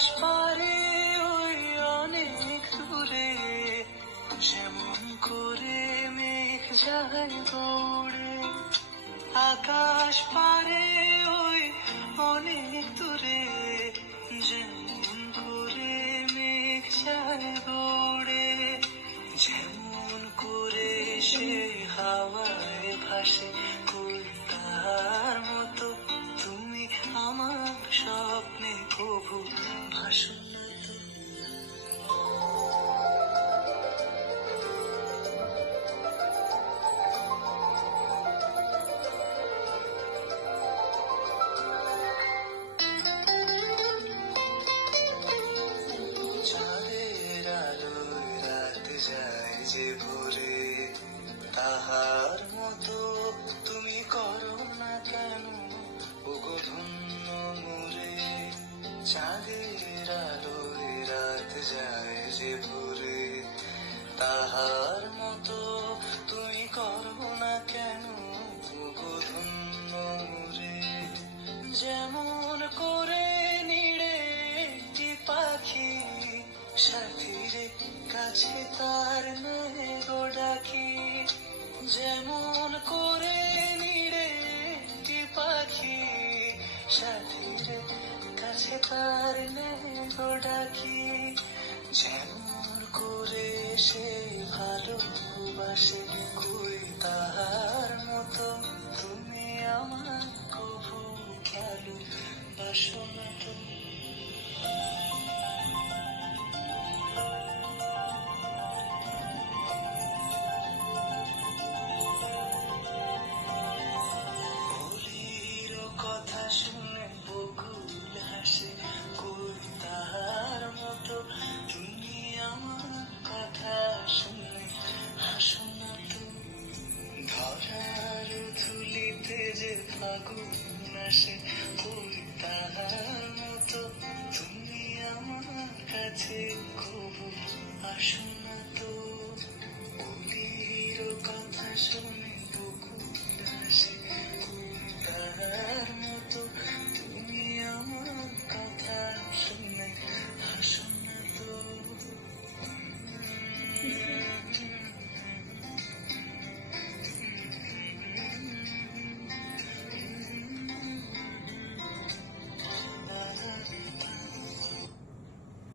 আকাশ পারে ওই অনেক দূরে, যেমন করে মেঘ যায় দৌড়ে। আকাশ পারে ওই অনেক দূরে, যেমন করে মেঘ যায় দৌড়ে। যেমন করে সে হাওয়ায় ভাসে কবিতার মতো, তুমি আমার স্বপ্নে কবু ভাসো না তো। চাঁদের আলোয় রাত যায় যে ভোরে, তাহার মতো তুমি করো না কেন ওগো ধন্য মোরে। চাঁদের আলোয় রাত যায় যে ভোরে, তাহার মতো তুমি করো না কেন ওগো ধন্য মোরে। যেমন করে নিড়ে একটি পাখি সাথীর কাছে তার নেয় গো ডাকি। যেমন করে নিড়ে একটি পাখি সাথীর কাছে তার নেয় গো ডাকি। যেমন করে সে ভালোবাসে কই তাহার মতো, তুমি আমার কবু ভালোবাসো না তো। বলির কথা শুনে বকুল হাসে কই তাহার মতো, তুমি আমার কথা শুনে হাসো না তো। ধরার ধুলিতে যে ফাগুন আসে কই তাহার মতো, তুমি আমার কাছে কবু আসো না তো। বলির কথা শুনে